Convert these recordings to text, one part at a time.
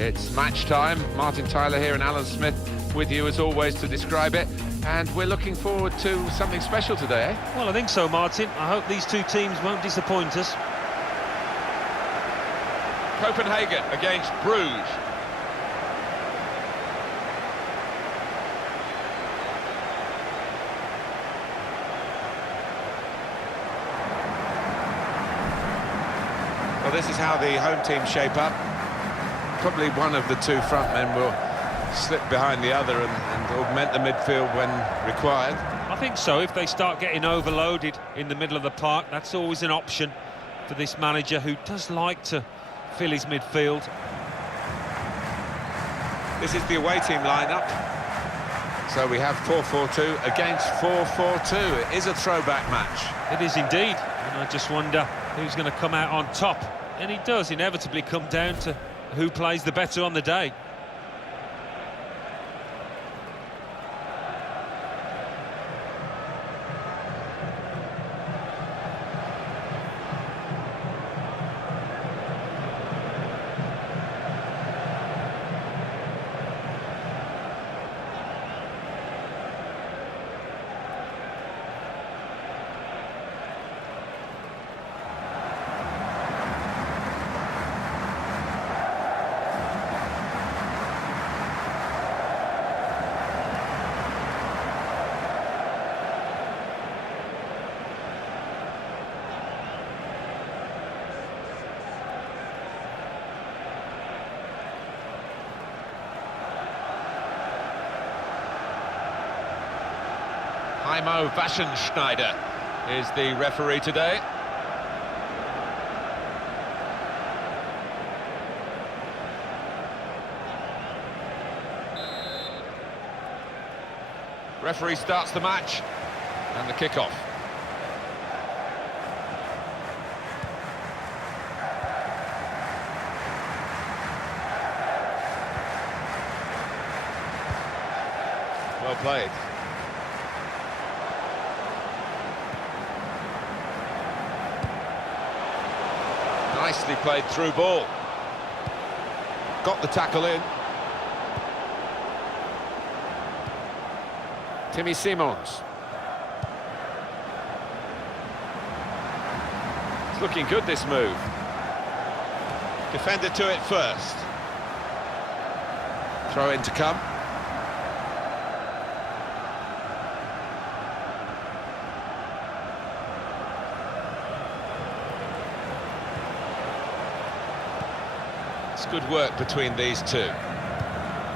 It's match time. Martin Tyler here and Alan Smith with you as always to describe it. And we're looking forward to something special today, eh? Well, I think so, Martin. I hope these two teams won't disappoint us. Copenhagen against Brugge. Well, this is how the home team shape up. Probably one of the two front men will slip behind the other and augment the midfield when required. I think so. If they start getting overloaded in the middle of the park, that's always an option for this manager who does like to fill his midfield. This is the away team lineup. So we have 4-4-2 against 4-4-2. It is a throwback match. It is indeed. And I just wonder who's going to come out on top. And it does inevitably come down to who plays the better on the day. Heimo Waschenschneider is the referee today. Referee starts the match and the kick-off. Well played. Nicely played through ball. Got the tackle in. Timmy Simons. It's looking good, this move. Defender to it first. Throw in to come. It's good work between these two.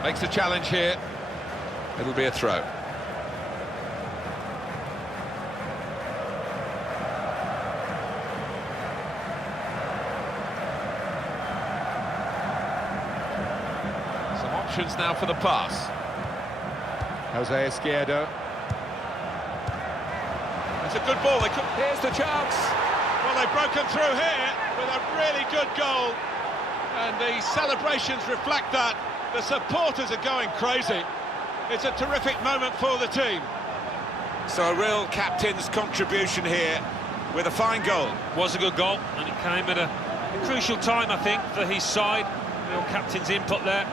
Makes a challenge here. It'll be a throw. Some options now for the pass. Jose Izquierdo. It's a good ball. Here's the chance. Well, they've broken through here with a really good goal. And the celebrations reflect that. The supporters are going crazy. It's a terrific moment for the team. So a real captain's contribution here with a fine goal. Was a good goal, and it came at a crucial time, I think, for his side. Real captain's input there.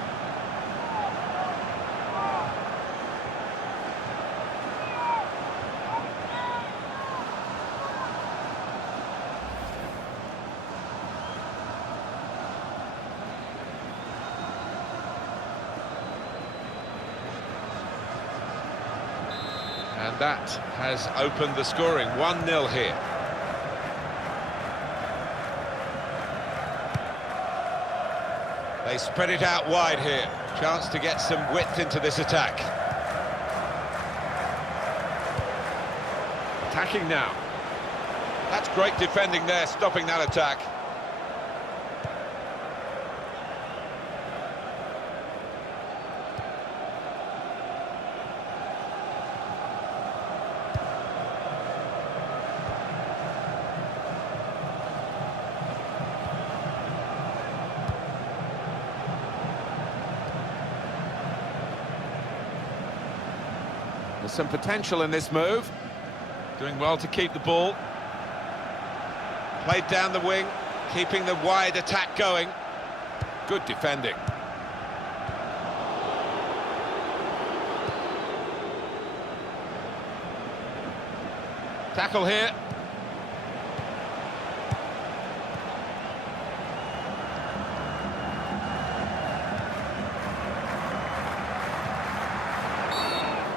And that has opened the scoring, 1-0 here. They spread it out wide here. Chance to get some width into this attack. Attacking now. That's great defending there, stopping that attack. There's some potential in this move. Doing well to keep the ball. Played down the wing, keeping the wide attack going. Good defending. Tackle here.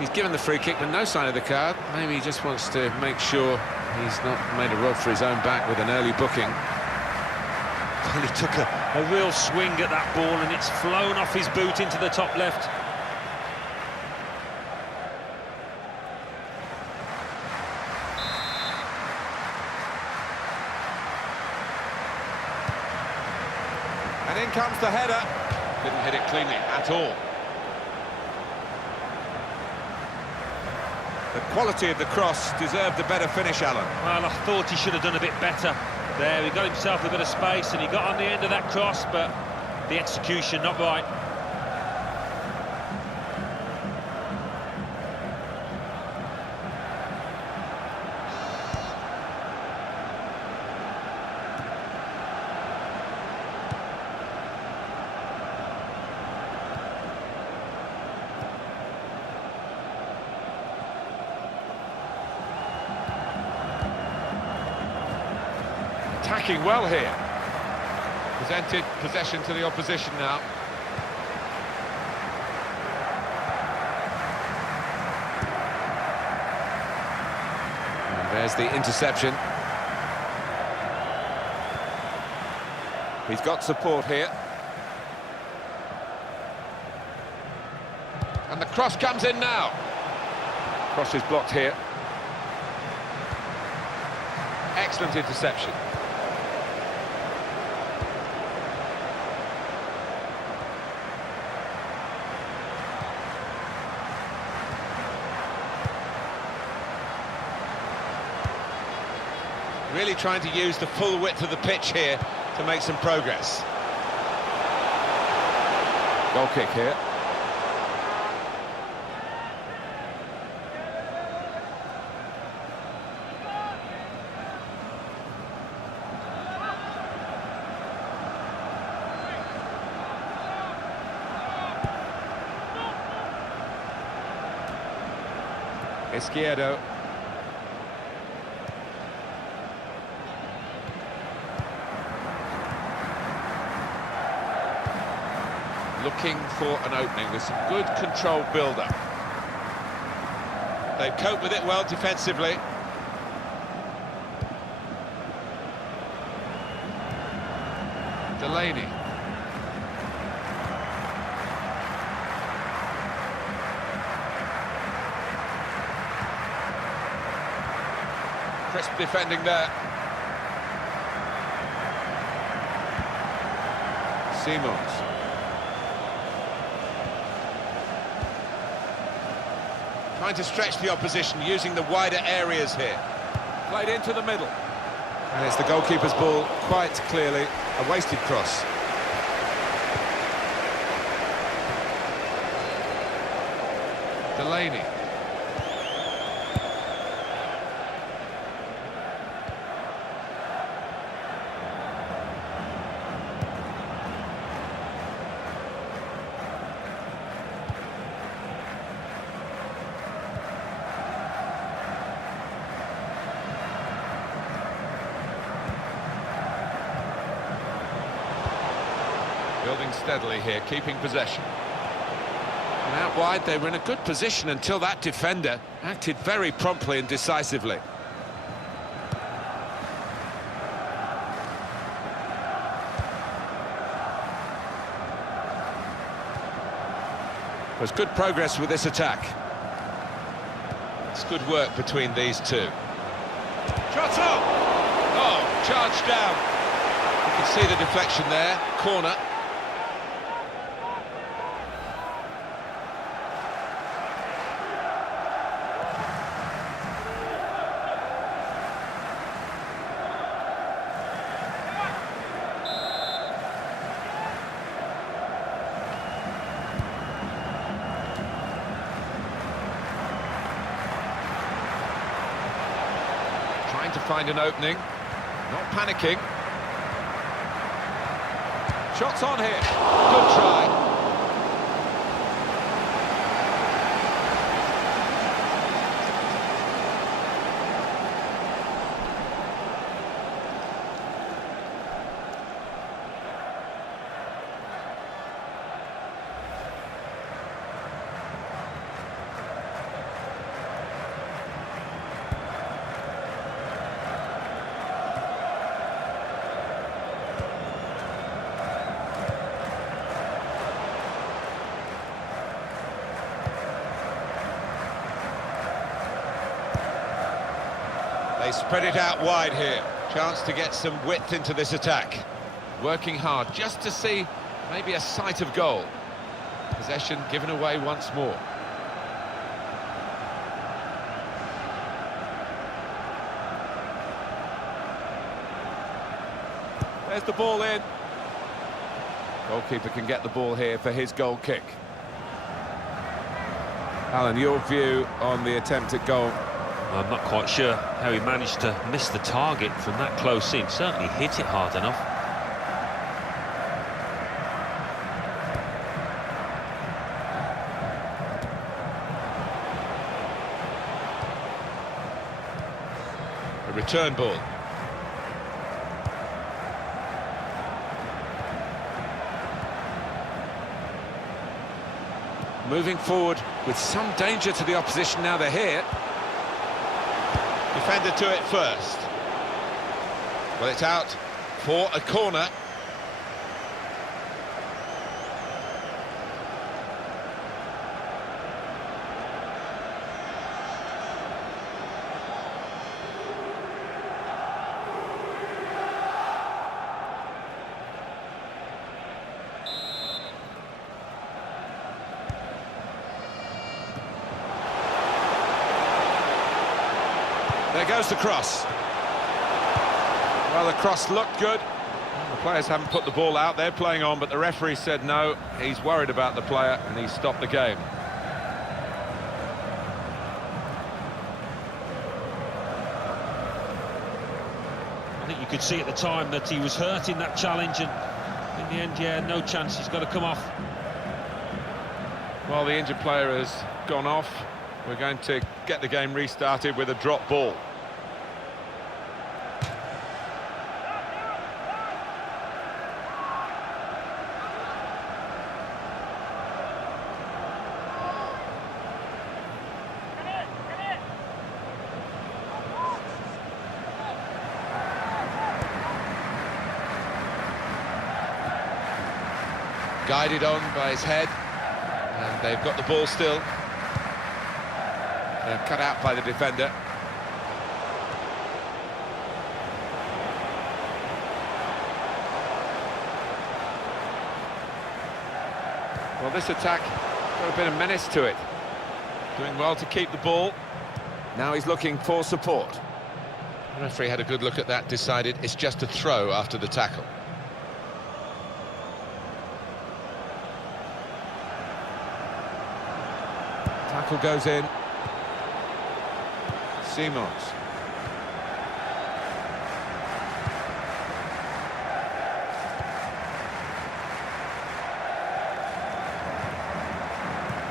He's given the free kick, but no sign of the card. Maybe he just wants to make sure he's not made a rod for his own back with an early booking. Well, he took a real swing at that ball and it's flown off his boot into the top left. And in comes the header. Didn't hit it cleanly at all. The quality of the cross deserved a better finish, Alan. Well, I thought he should have done a bit better there. He got himself a bit of space and he got on the end of that cross, but the execution not right. Attacking well here. Presented possession to the opposition now. And there's the interception. He's got support here. And the cross comes in now. Cross is blocked here. Excellent interception. Really trying to use the full width of the pitch here to make some progress. Goal kick here. Izquierdo. Looking for an opening with some good controlled build-up. They've coped with it well defensively. Delaney. Crisp defending there. Simons. Trying to stretch the opposition, using the wider areas here. Played into the middle. And it's the goalkeeper's ball, quite clearly a wasted cross. Delaney. Building steadily here, keeping possession. And out wide, they were in a good position until that defender acted very promptly and decisively. There's good progress with this attack. It's good work between these two. Shot up! Oh, charged down. You can see the deflection there, corner. Trying to find an opening, not panicking. Shots on here, good try. They spread it out wide here. Chance to get some width into this attack. Working hard just to see maybe a sight of goal. Possession given away once more. There's the ball in. Goalkeeper can get the ball here for his goal kick. Alan, your view on the attempt at goal? I'm not quite sure how he managed to miss the target from that close in. Certainly hit it hard enough. A return ball. Moving forward with some danger to the opposition now they're here. Defender to it first. Well, it's out for a corner. There goes the cross. Well, the cross looked good. The players haven't put the ball out, they're playing on, but the referee said no, he's worried about the player and he stopped the game. I think you could see at the time that he was hurt in that challenge, and in the end, yeah, no chance, he's got to come off. Well, the injured player has gone off. We're going to get the game restarted with a drop ball. Guided on by his head, and they've got the ball still. They're cut out by the defender. Well, this attack got a bit of menace to it. Doing well to keep the ball. Now he's looking for support. The referee had a good look at that, decided it's just a throw after the tackle. Tackle goes in. Simons.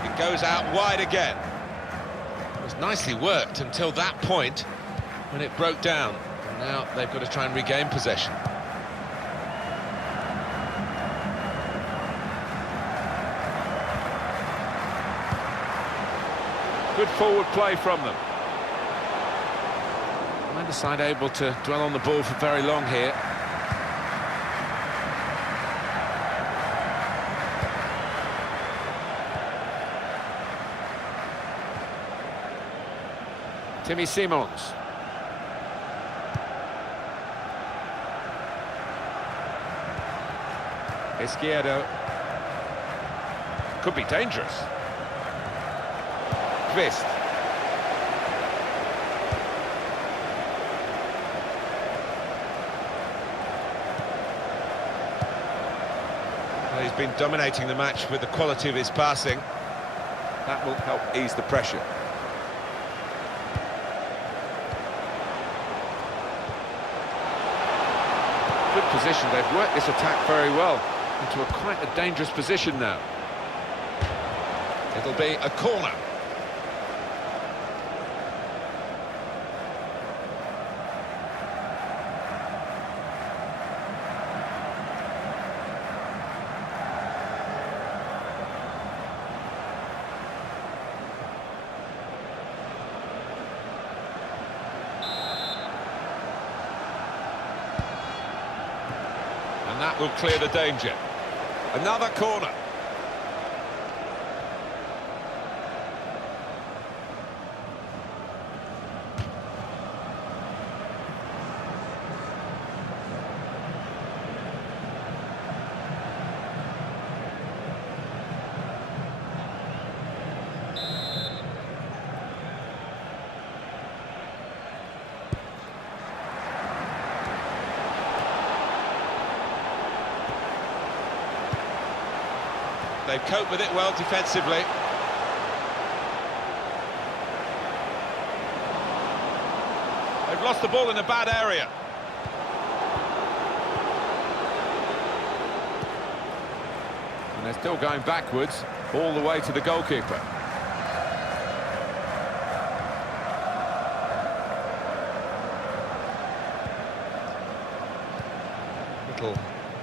It goes out wide again. It was nicely worked until that point when it broke down. And now they've got to try and regain possession. Good forward play from them. Neither side able to dwell on the ball for very long here. Timmy Simons. Izquierdo. Could be dangerous. Kvist. Well, he's been dominating the match with the quality of his passing. That will help ease the pressure. Good position. They've worked this attack very well into quite a dangerous position now. It'll be a corner. And that will clear the danger. Another corner. They've coped with it well defensively. They've lost the ball in a bad area. And they're still going backwards, all the way to the goalkeeper. Little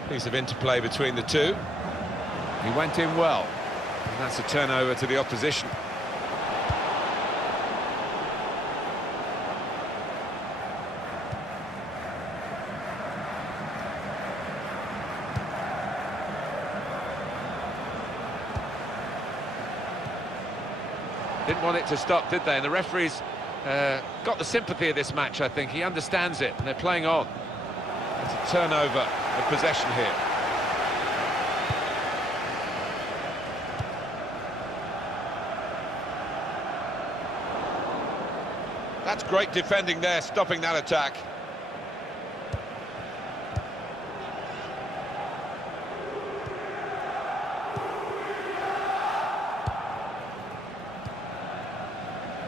piece of interplay between the two. He went in well. And that's a turnover to the opposition. Didn't want it to stop, did they? And the referee's got the sympathy of this match, I think. He understands it, and they're playing on. It's a turnover of possession here. That's great defending there, stopping that attack.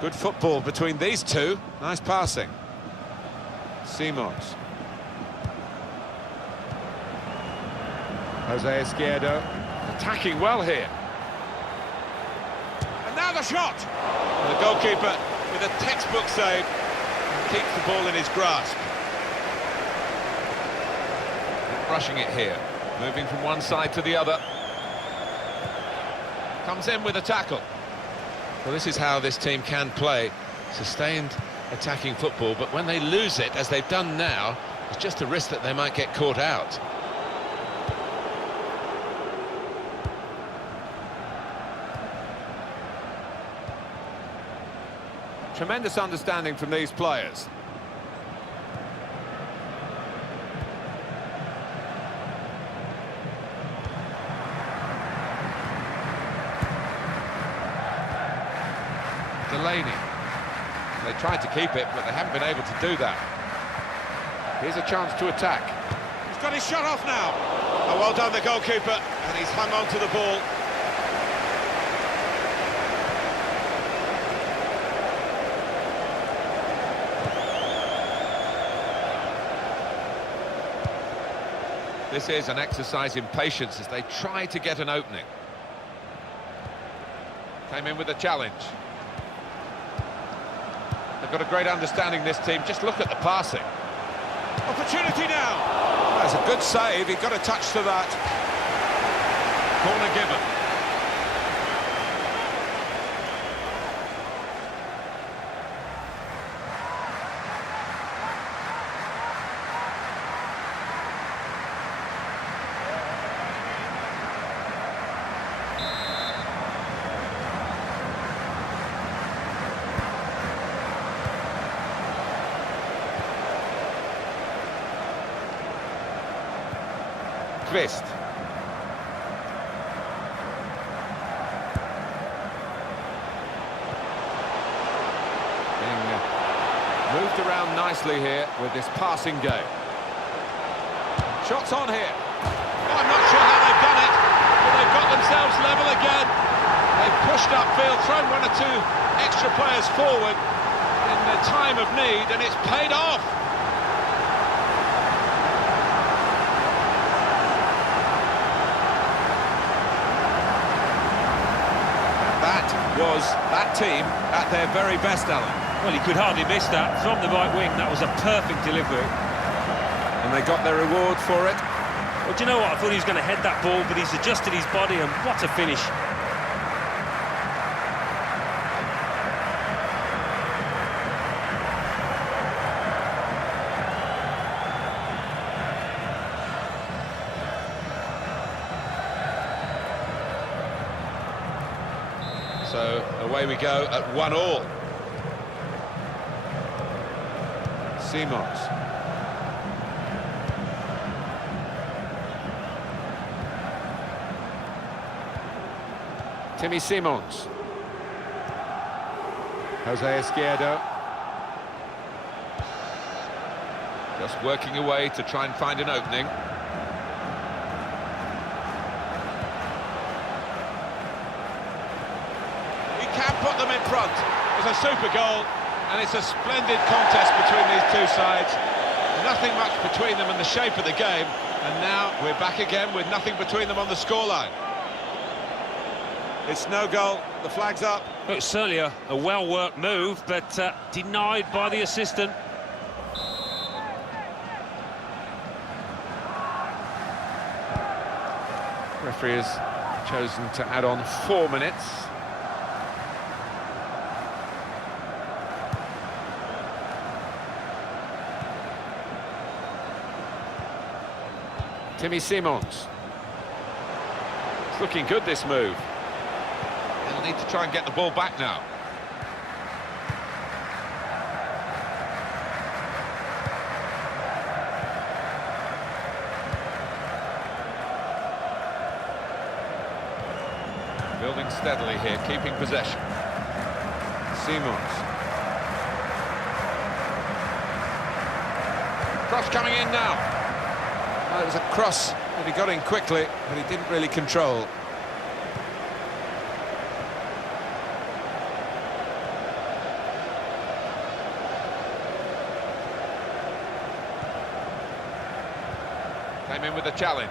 Good football between these two. Nice passing. Simons. Jose Izquierdo attacking well here. And now the shot! And the goalkeeper with a textbook save keeps the ball in his grasp. Rushing it here, moving from one side to the other. Comes in with a tackle. Well, this is how this team can play. Sustained attacking football, but when they lose it, as they've done now, there's just a risk that they might get caught out. Tremendous understanding from these players. Delaney. They tried to keep it, but they haven't been able to do that. Here's a chance to attack. He's got his shot off now. Oh, well done, the goalkeeper, and he's hung on to the ball. This is an exercise in patience as they try to get an opening. Came in with a challenge. They've got a great understanding, this team. Just look at the passing. Opportunity now. That's a good save. He got a touch to that. Corner given. Twist. Being moved around nicely here with this passing game. Shots on here. Oh, I'm not sure how they've done it, but they've got themselves level again. They've pushed upfield, thrown one or two extra players forward in the time of need, and it's paid off. Was that team at their very best, Alan? Well, he could hardly miss that. From the right wing, that was a perfect delivery. And they got their reward for it. Well, do you know what? I thought he was going to head that ball, but he's adjusted his body, and what a finish. So away we go at 1-1. Simons. Timmy Simons. Jose Izquierdo. Just working away to try and find an opening. can put them in front. It's a super goal, and it's a splendid contest between these two sides. Nothing much between them in the shape of the game, and now we're back again with nothing between them on the scoreline. It's no goal, the flag's up. Well, it's certainly a well-worked move, but denied by the assistant. Referee has chosen to add on 4 minutes. Timmy Simons. It's looking good, this move. They'll need to try and get the ball back now. Building steadily here, keeping possession. Simons. Cross coming in now. Well, it was a cross that he got in quickly, but he didn't really control. Came in with a challenge.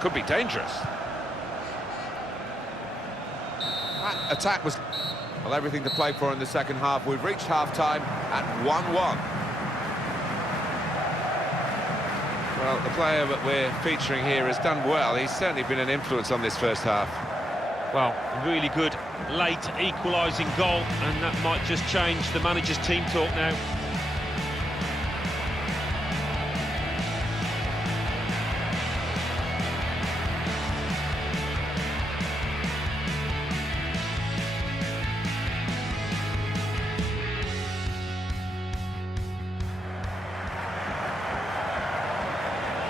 Could be dangerous. That attack was... Well, everything to play for in the second half. We've reached half-time at 1-1. Well, the player that we're featuring here has done well. He's certainly been an influence on this first half. Well, really good late equalising goal, and that might just change the manager's team talk now.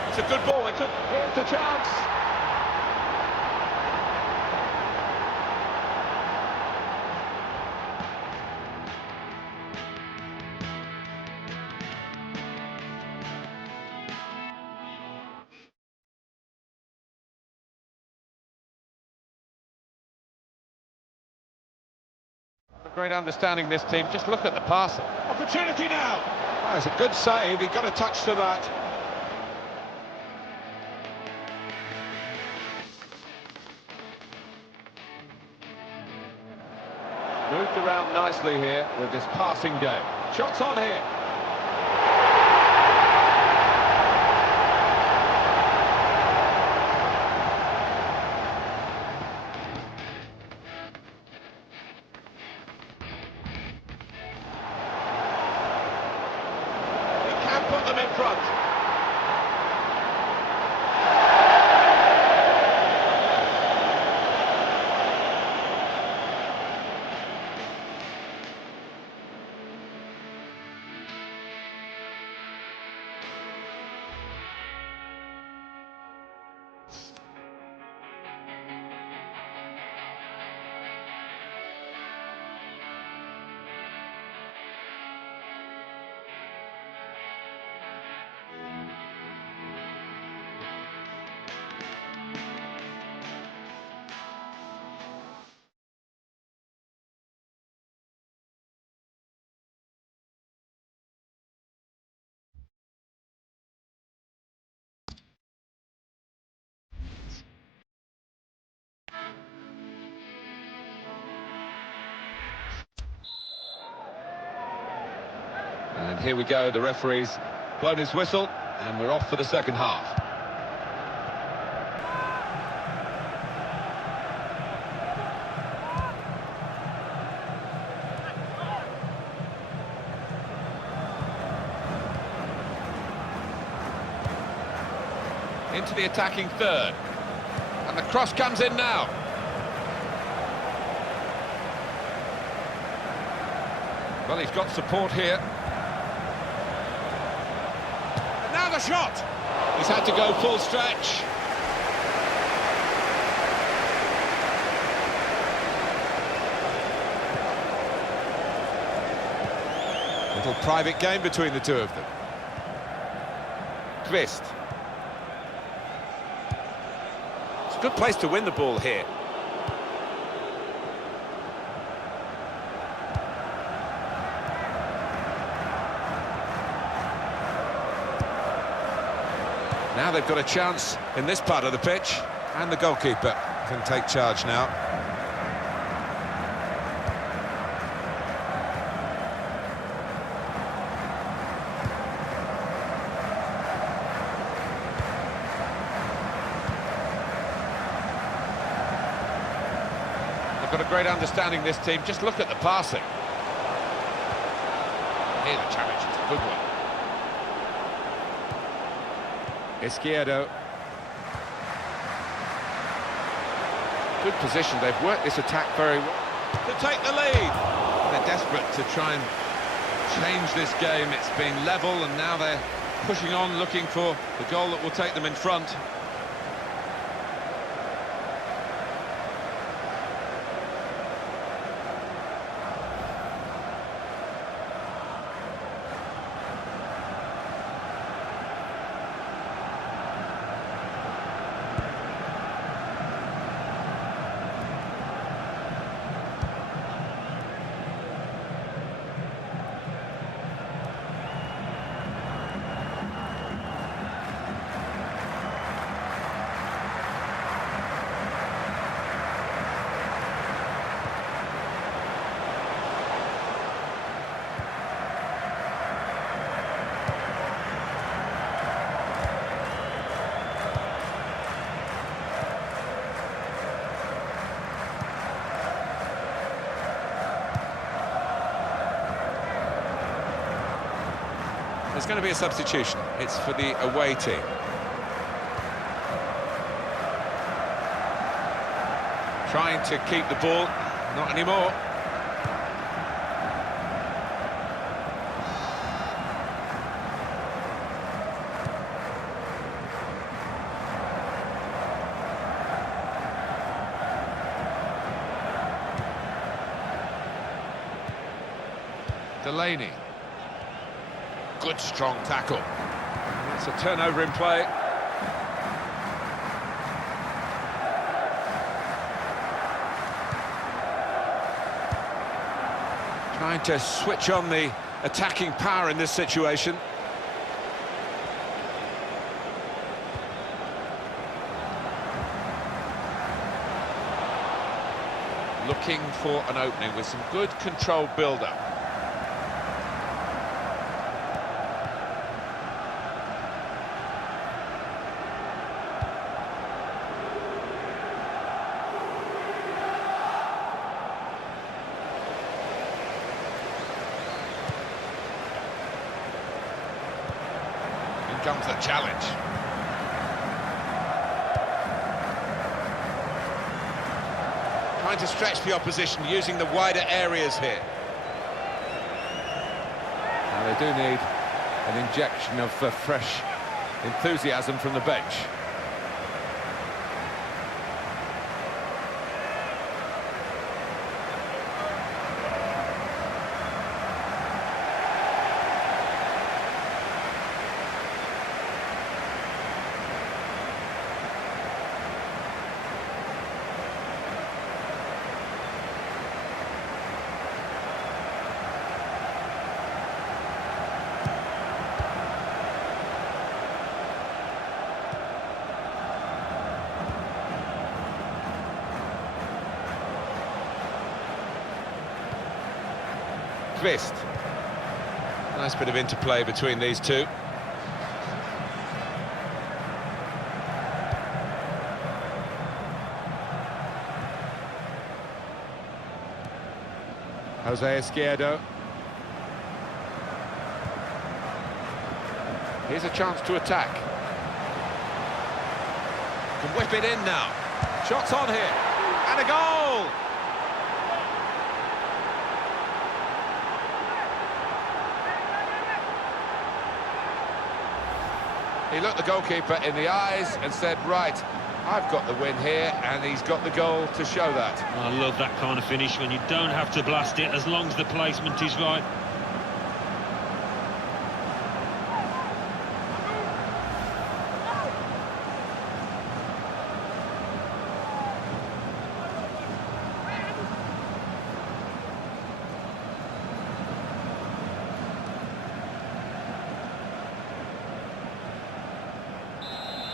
It's a good ball, here's the chance. A great understanding, this team. Just look at the pass. Opportunity now. Oh, it's a good save. He got a touch to that. Moved around nicely here with this passing game. Shots on here. He can put them in front. And here we go, the referee's blown his whistle, and we're off for the second half. Into the attacking third. And the cross comes in now. Well, he's got support here. And now the shot! He's had to go full stretch. little private game between the two of them. Kvist. It's a good place to win the ball here. Now they've got a chance in this part of the pitch, and the goalkeeper can take charge now. They've got a great understanding, this team. Just look at the passing. Here the challenge is a good one. Izquierdo. Good position, they've worked this attack very well. To take the lead. They're desperate to try and change this game. It's been level and now they're pushing on, looking for the goal that will take them in front. There's going to be a substitution. It's for the away team. Trying to keep the ball. Not anymore. Delaney. Good strong tackle. It's a turnover in play. Trying to switch on the attacking power in this situation. Looking for an opening with some good controlled build-up. Comes the challenge. Trying to stretch the opposition using the wider areas here. Now they do need an injection of fresh enthusiasm from the bench. Kvist. Nice bit of interplay between these two. Jose Izquierdo. Here's a chance to attack. Can whip it in now. Shots on here. And a goal! He looked the goalkeeper in the eyes and said, right, I've got the win here, and he's got the goal to show that. I love that kind of finish when you don't have to blast it as long as the placement is right.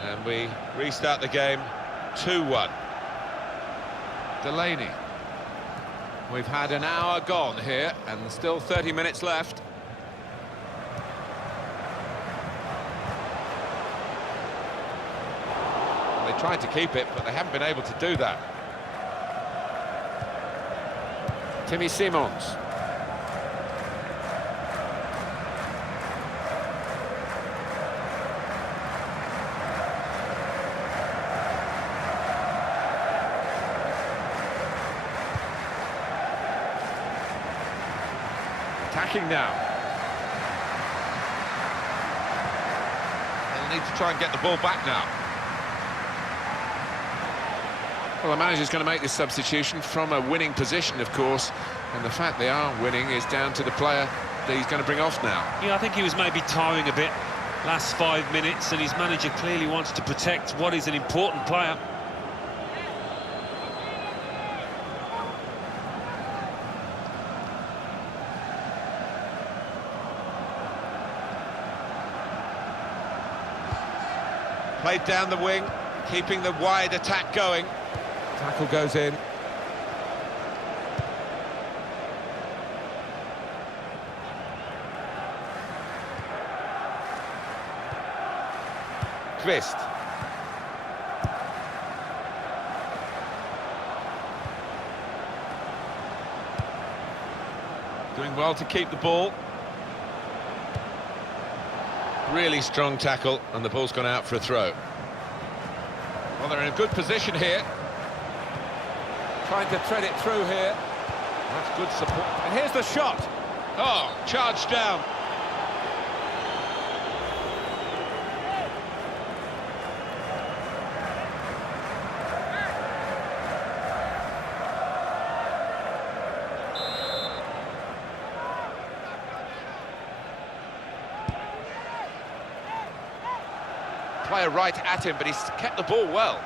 And we restart the game 2-1. Delaney. We've had an hour gone here and still 30 minutes left. They tried to keep it, but they haven't been able to do that. Timmy Simons. Attacking now. They'll need to try and get the ball back now. Well, the manager's going to make this substitution from a winning position, of course, and the fact they are winning is down to the player that he's going to bring off now. Yeah, I think he was maybe tiring a bit last 5 minutes, and his manager clearly wants to protect what is an important player. Played down the wing, keeping the wide attack going. Tackle goes in. Kvist. Doing well to keep the ball. Really strong tackle, and the ball's gone out for a throw. Well, they're in a good position here. Trying to thread it through here. That's good support. And here's the shot. Oh, charged down. Player right at him, but he's kept the ball well.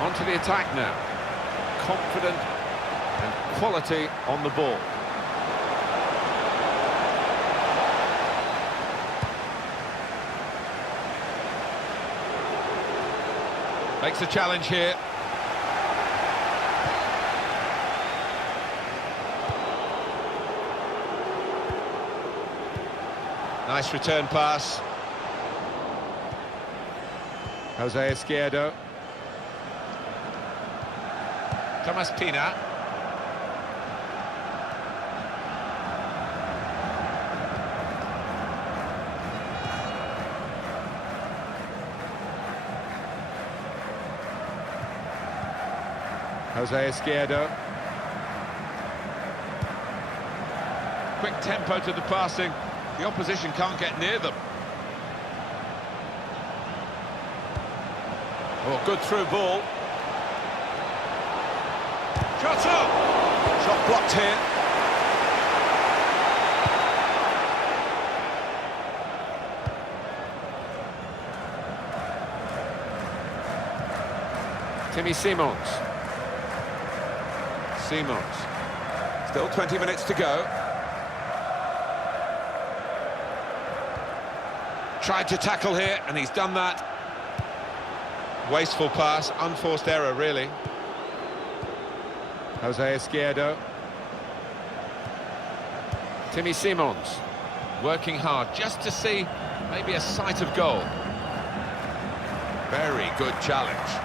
On to the attack now. Confident and quality on the ball. Makes a challenge here. Nice return pass. Jose Izquierdo. Thomas Pina. Jose Izquierdo. Quick tempo to the passing. The opposition can't get near them. Oh, good through ball. Shot up! Shot blocked here. Timmy Simons. Simons. Still 20 minutes to go. Tried to tackle here, and he's done that. Wasteful pass, unforced error, really. Jose Izquierdo. Timmy Simons. Working hard, just to see maybe a sight of goal. Very good challenge.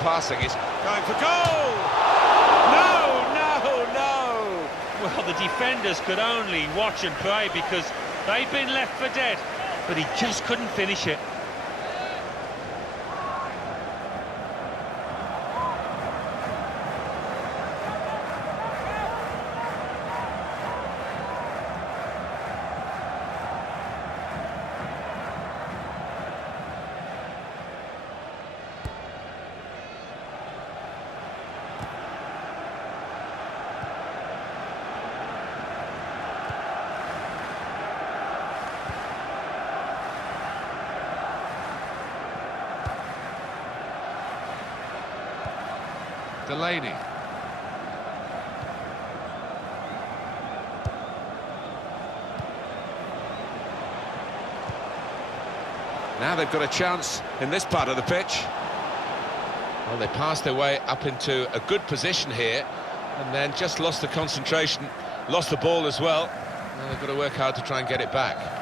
Passing is going for goal! No, no, no! Well, the defenders could only watch and pray because they'd been left for dead, but he just couldn't finish it. Delaney. Now they've got a chance in this part of the pitch. Well, they passed their way up into a good position here and then just lost the concentration, lost the ball as well. Now they've got to work hard to try and get it back.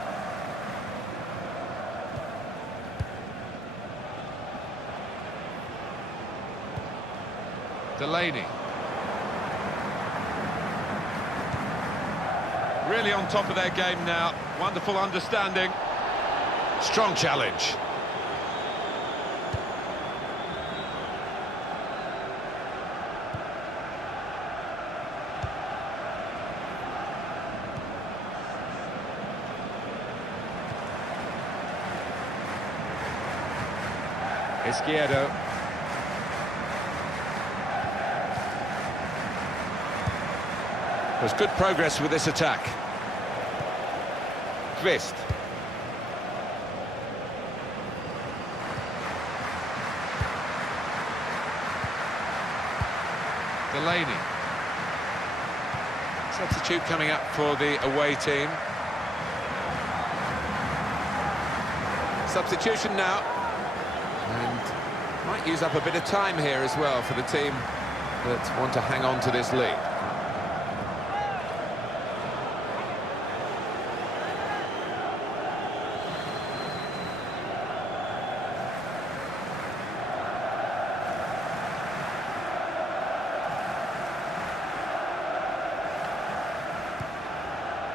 Delaney. Really on top of their game now. Wonderful understanding. Strong challenge. Izquierdo. There's good progress with this attack. Kvist. Delaney. Substitute coming up for the away team. Substitution now. And might use up a bit of time here as well for the team that want to hang on to this lead.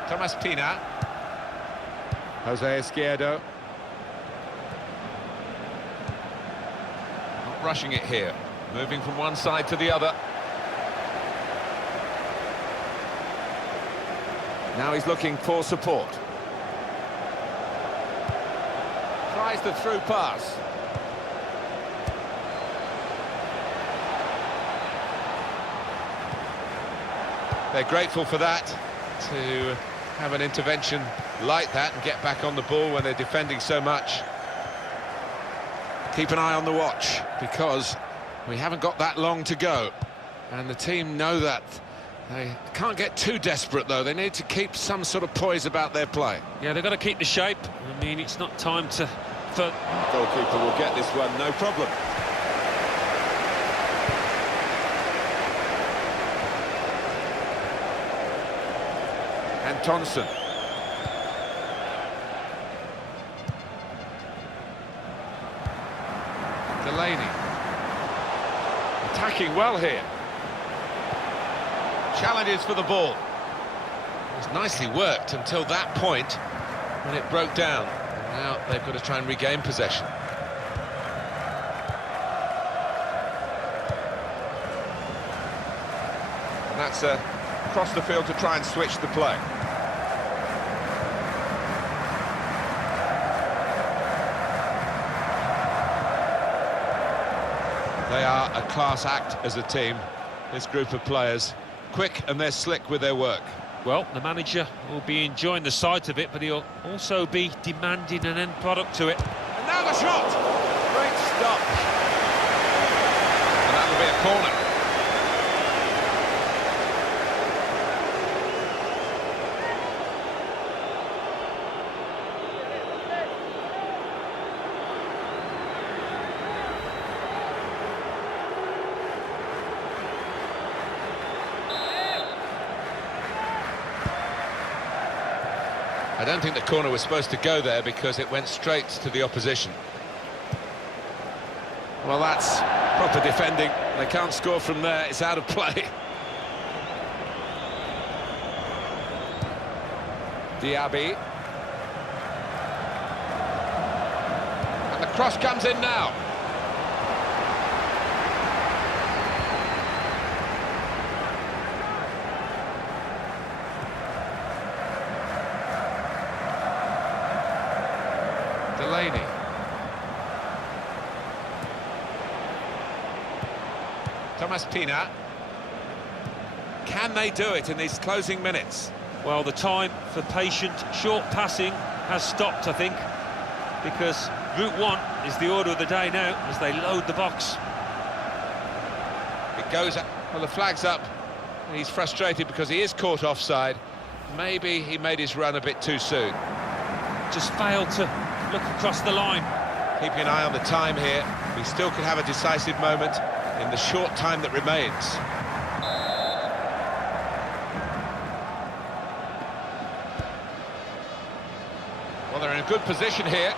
Thomas Pina. Jose Izquierdo. Not rushing it here. Moving from one side to the other. Now he's looking for support. Tries the through pass. They're grateful for that, to have an intervention like that and get back on the ball when they're defending so much. Keep an eye on the watch, because we haven't got that long to go, and the team know that. They can't get too desperate, though. They need to keep some sort of poise about their play. Yeah, they've got to keep the shape. I mean, it's not time to... Goalkeeper will get this one, no problem. Thompson. Delaney. Attacking well here. Challenges for the ball. It was nicely worked until that point when it broke down. And now they've got to try and regain possession. And that's across the field to try and switch the play. They are a class act as a team, this group of players. Quick, and they're slick with their work. Well, the manager will be enjoying the sight of it, but he'll also be demanding an end product to it. And now the shot! Great stop. And that'll be a corner. I don't think the corner was supposed to go there because it went straight to the opposition. Well, that's proper defending. They can't score from there. It's out of play. Diaby. And the cross comes in now. Delaney. Thomas Pina. Can they do it in these closing minutes? Well, the time for patient, short passing has stopped, I think, because Route 1 is the order of the day now as they load the box. It Goes up. Well, the flag's up. He's frustrated because he is caught offside. Maybe he made his run a bit too soon. Just failed to look across the line. Keeping an eye on the time here. We still could have a decisive moment in the short time that remains. Well, they're in a good position here.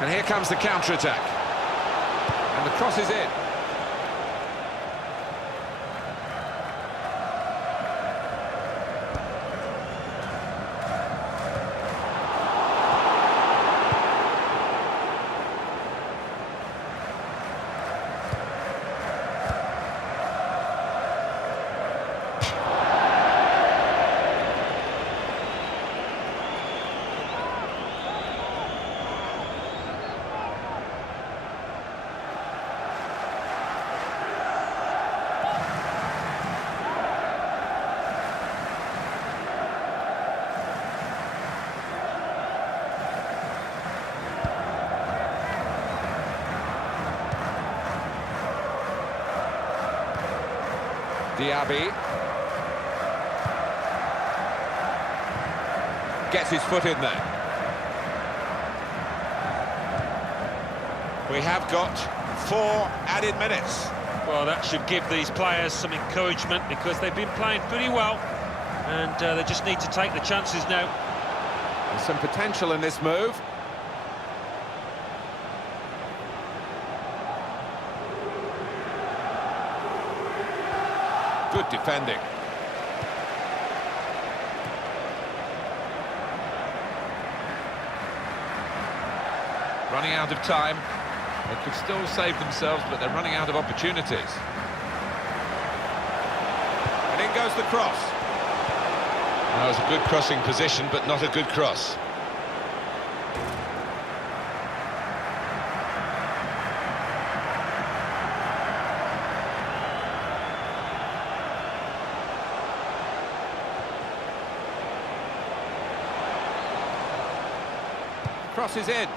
And here comes the counter-attack. And the cross is in. Diaby gets his foot in there. We have got 4 added minutes. Well, that should give these players some encouragement because they've been playing pretty well and they just need to take the chances now. There's some potential in this move. Good defending. Running out of time. They could still save themselves, but they're running out of opportunities. And in goes the cross. That was a good crossing position, but not a good cross. Cross is in.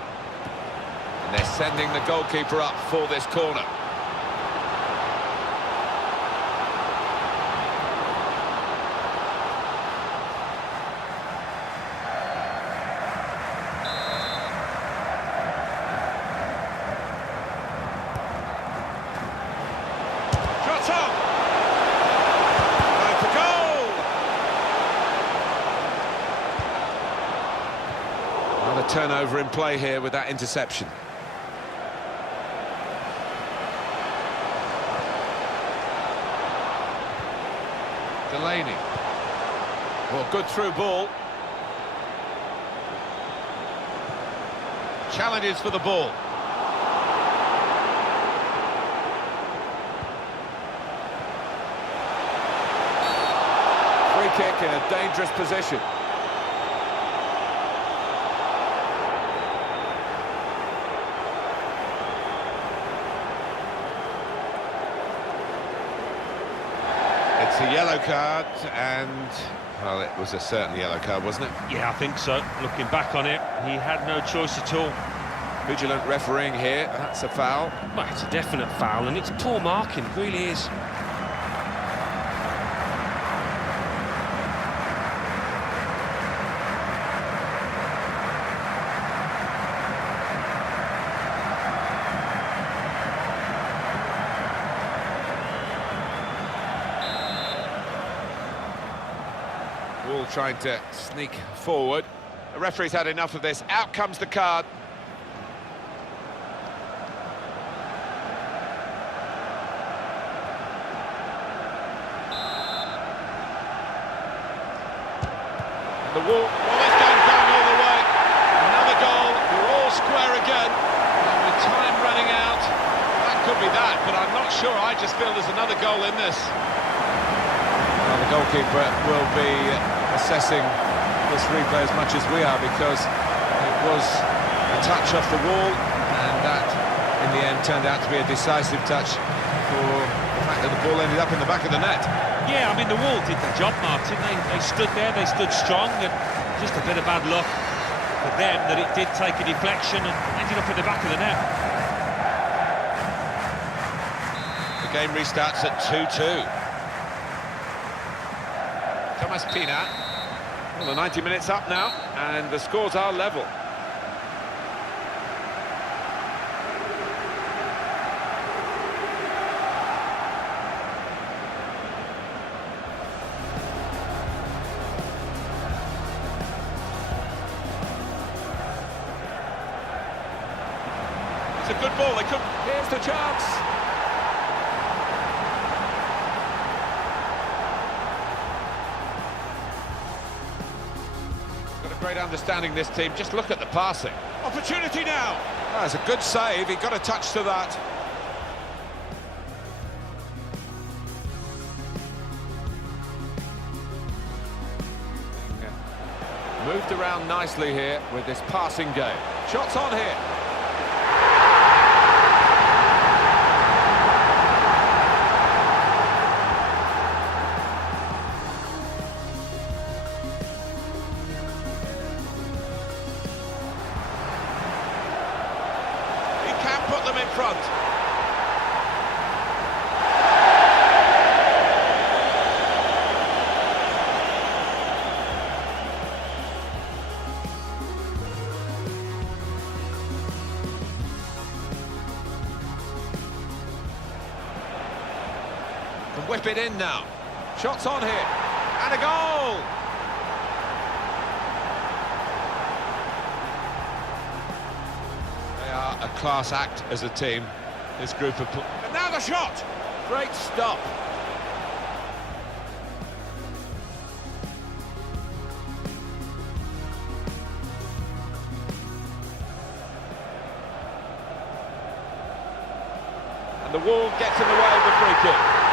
And they're sending the goalkeeper up for this corner. Shot up! Going for goal! Another turnover in play here with that interception. Delaney. Well, good through ball. Challenges for the ball. Free kick in a dangerous position. It's a yellow card, and, well, it was a certain yellow card, wasn't it? Yeah, I think so. Looking back on it, he had no choice at all. Vigilant refereeing here, that's a foul. Well, it's a definite foul, and it's poor marking, it really is. All trying to sneak forward. The referee's had enough of this. Out comes the card. The wall. Well, it's going all the way. Another goal. We're all square again. And with time running out, that could be that, but I'm not sure. I just feel there's another goal in this. Well, the goalkeeper will be assessing this replay as much as we are, because it was a touch off the wall, and that in the end turned out to be a decisive touch for the fact that the ball ended up in the back of the net. Yeah, I mean, the wall did the job, Martin. They stood there, they stood strong, and Just a bit of bad luck for them that it did take a deflection and ended up in the back of the net. The game restarts at 2-2. Thomas Pina. Well, the 90 minutes up now, and the scores are level. It's a good ball. Here's the chance. Got a great understanding, this team. Just look at the passing. Opportunity now. Oh, that's a good save. He got a touch to that. Moved around nicely here with this passing game. Shots on here. Put them in front. Can whip it in now. Shots on here. And a goal! A class act as a team, this group of... And now the shot! Great stop. And the wall gets in the way of the free kick.